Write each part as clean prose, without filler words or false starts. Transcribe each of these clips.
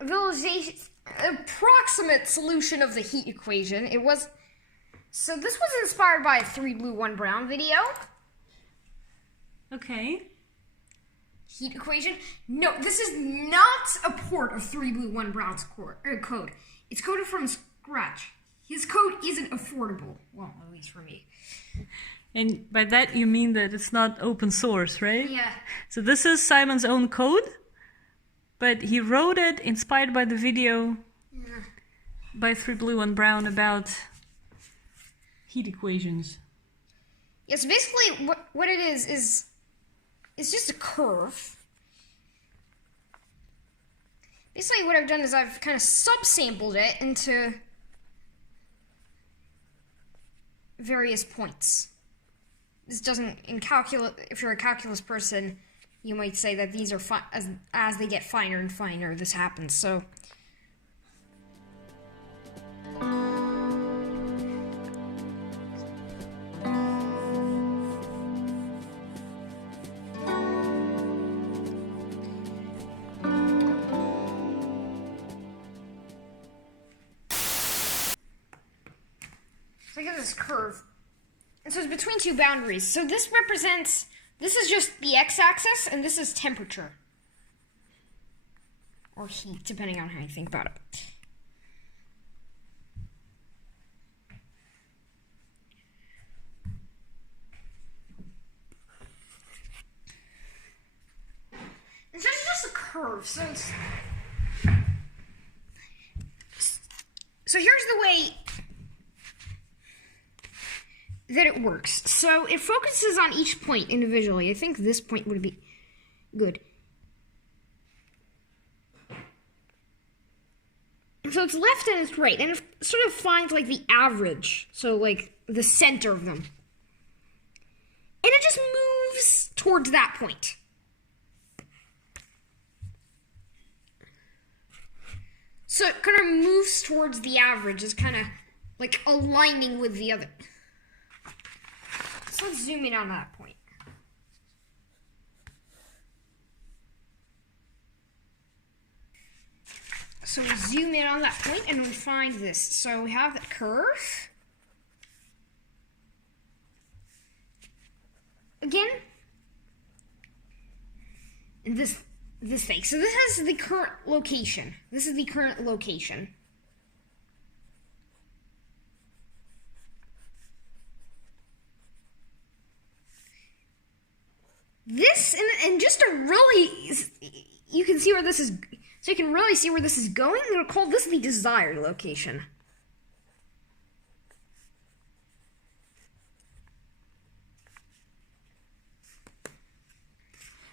visualization, approximate solution of the heat equation. So this was inspired by a 3 blue 1 brown video. Okay. Heat equation. No, this is not a port of 3 blue 1 brown's code. It's coded from scratch. His code isn't affordable. Well, at least for me. And by that you mean that it's not open source, right? Yeah. So this is Simon's own code, but he wrote it inspired by the video by 3 blue 1 brown about heat equations. Yes, basically what it is it's just a curve. Basically what I've done is I've kind of subsampled it into various points. This doesn't, in calculus, if you're a calculus person, you might say that these are as they get finer and finer, this happens. So look at this curve. And so it's between two boundaries. So this is just the x-axis, and this is temperature. Or heat, depending on how you think about it. It's just a curve, so here's the way that it works. So it focuses on each point individually. I think this point would be good. So it's left and it's right, and it sort of finds like the average, so like the center of them. And it just moves towards that point. So it kind of moves towards the average, is kind of like aligning with the other. So let's zoom in on that point. So we zoom in on that point and we find this. So we have that curve. Again. And this thing. So this is the current location. This is the current location. This, and just to really, you can see where this is, so you can really see where this is going, I'm going to call this the desired location.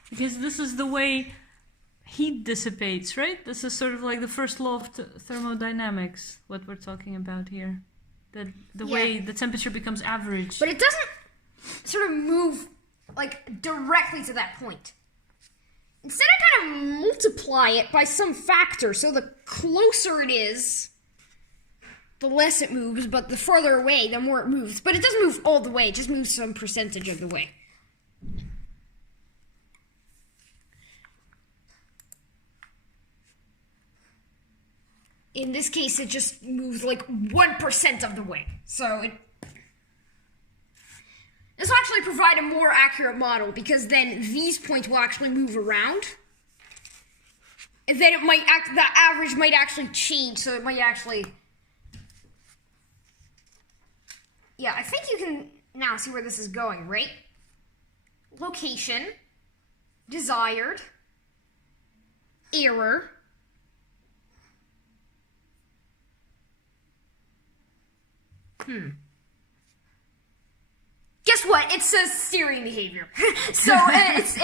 Because this is the way heat dissipates, right? This is sort of like the first law of thermodynamics, what we're talking about here. The way the temperature becomes average. But it doesn't sort of move like directly to that point. Instead, I kind of multiply it by some factor, so the closer it is, the less it moves, but the further away, the more it moves. But it doesn't move all the way, it just moves some percentage of the way. In this case, it just moves like 1% of the way. So this will actually provide a more accurate model, because then these points will actually move around. And then the average might actually change, so it might actually... Yeah, I think you can now see where this is going, right? Location, desired, error, Guess what? It says steering behavior. So if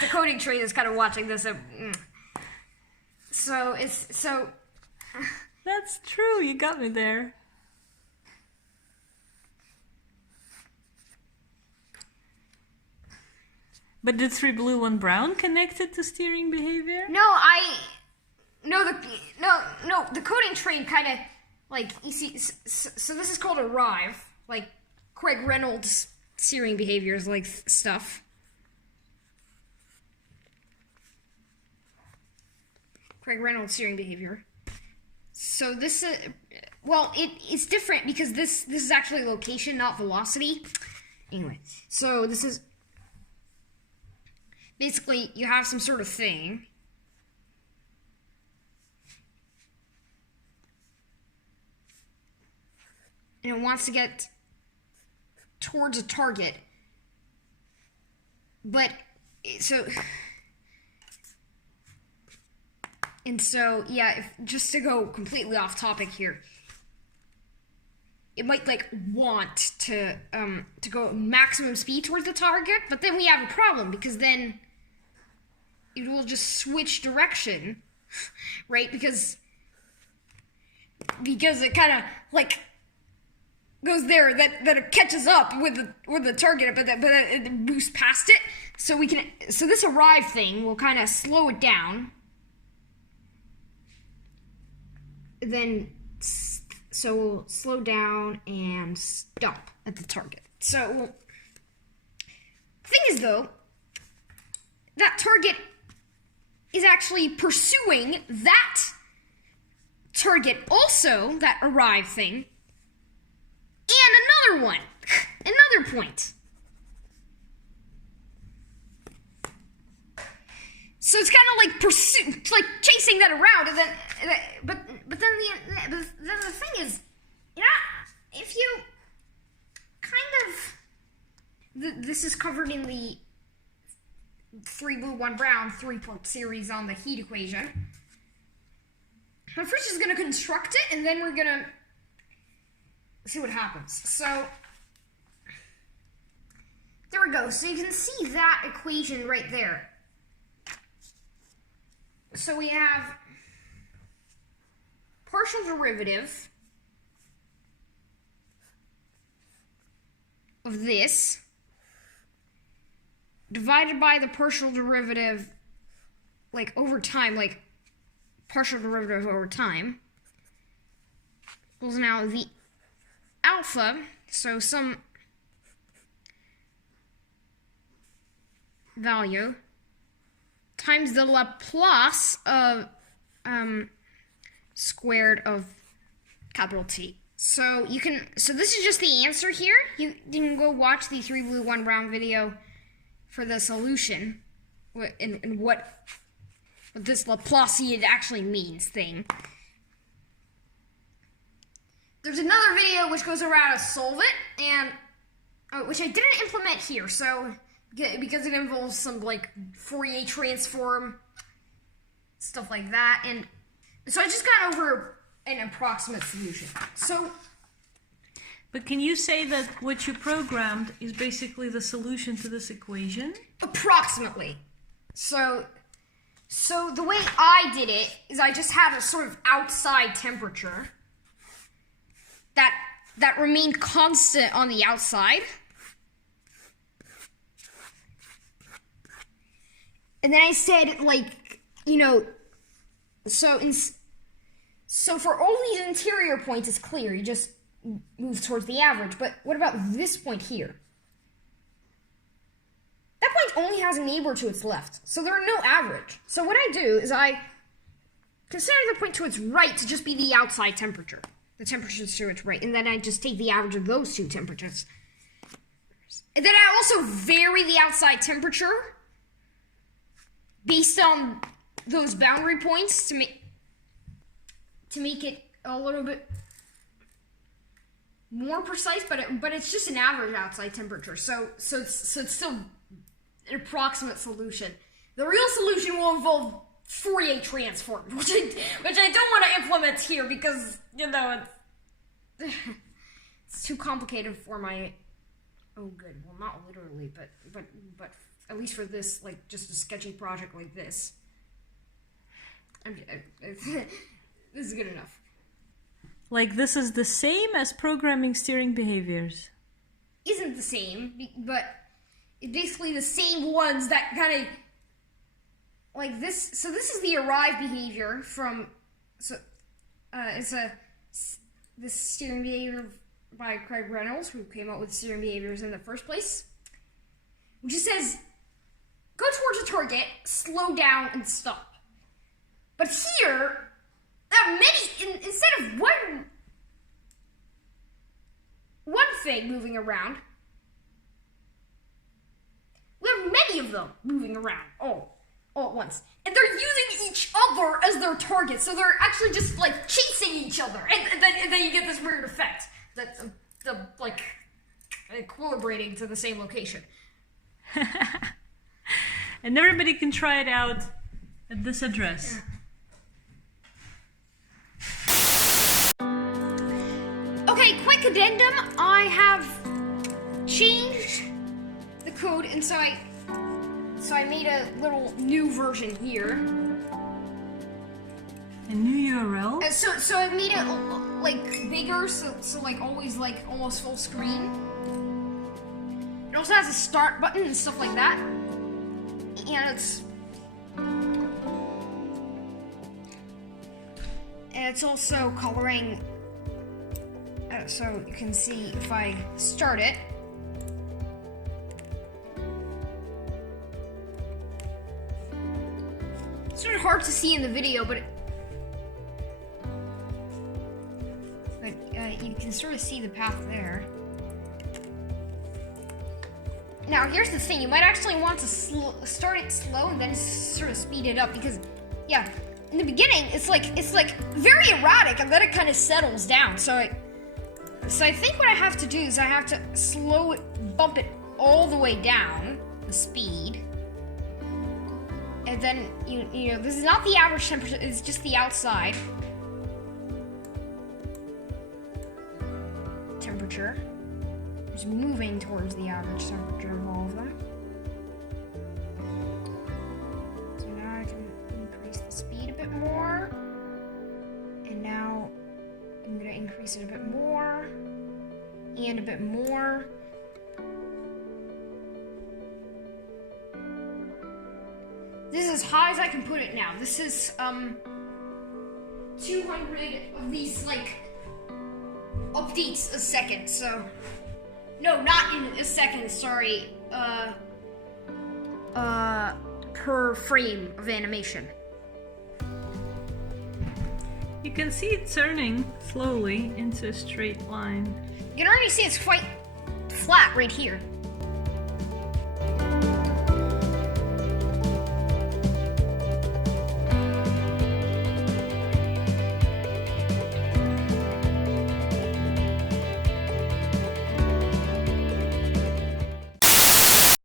the coding tree is kind of watching this, so. That's true. You got me there. But did 3 blue 1 brown connected to steering behavior? The coding tree kind of like you see. So this is called arrive, like Craig Reynolds steering behaviors, like stuff. Craig Reynolds steering behavior. So this well, it's different because this is actually location, not velocity. Anyway, so this is basically you have some sort of thing. And it wants to get towards a target. But so yeah, just to go completely off topic here, it might like want to go maximum speed towards the target, but then we have a problem because then it will just switch direction, right? Because it kind of like goes there, that it catches up with the target, but then it moves past it. So this arrive thing will kind of slow it down. Then so we'll slow down and stop at the target. So thing is though, that target is actually pursuing that target also, that arrive thing, and another one, another point. So it's kind of like like chasing that around, and then, but then the thing is, if you kind of, this is covered in the 3 blue 1 brown 3-part series on the heat equation. But first, just gonna construct it, and then we're gonna see what happens. So there we go. So you can see that equation right there. So we have partial derivative of this divided by the partial derivative, like over time, like partial derivative over time, equals now the alpha, so some value, times the Laplace of squared of capital T. So this is just the answer here. You can go watch the 3 blue 1 brown video for the solution and what this Laplacian actually means thing. There's another video which goes around to solve it, and which I didn't implement here, so because it involves some like Fourier transform stuff like that, and so I just got over an approximate solution. So, but can you say that what you programmed is basically the solution to this equation? Approximately. So the way I did it is I just had a sort of outside temperature that remained constant on the outside. And then I said, like, so for all these interior points, it's clear. You just move towards the average. But what about this point here? That point only has a neighbor to its left, so there are no average. So what I do is I consider the point to its right to just be the outside temperature. The temperature to its right. And then I just take the average of those two temperatures. And then I also vary the outside temperature based on those boundary points to make it a little bit more precise, but it's just an average outside temperature. So it's still an approximate solution. The real solution will involve Fourier transform, which I don't want to implement here because it's too complicated for my. Oh, good. Well, not literally, but at least for this, like, just a sketchy project like this. This is good enough. Like, this is the same as programming steering behaviors? Isn't the same, but it's basically the same ones that kind of, like this. So this is the arrive behavior from, this steering behavior by Craig Reynolds, who came up with steering behaviors in the first place, which just says, go towards a target, slow down, and stop. But here, there are many, instead of one thing moving around, we have many of them moving around all at once. And they're using each other as their target, so they're actually just like chasing each other. And then you get this weird effect that the like equilibrating to the same location. And everybody can try it out at this address. Okay, quick addendum. I have changed the code, and so I made a little new version here. A new URL? So I made it like bigger, so like always like almost full screen. It also has a start button and stuff like that. And it's also coloring, so you can see if I start it. It's sort of hard to see in the video, but you can sort of see the path there. Now, here's the thing. You might actually want to start it slow and then sort of speed it up because, yeah, in the beginning, it's like very erratic, and then it kind of settles down. So I think what I have to do is I have to slow it, bump it all the way down, the speed. And then, you know, this is not the average temperature, it's just the outside temperature. It's moving towards the average temperature of all of them. So now I can increase the speed a bit more. And now I'm going to increase it a bit more. And a bit more. This is as high as I can put it now. This is 200 of these like updates a second, so no, not in a second, sorry. Per frame of animation. You can see it turning slowly into a straight line. You can already see it's quite flat right here.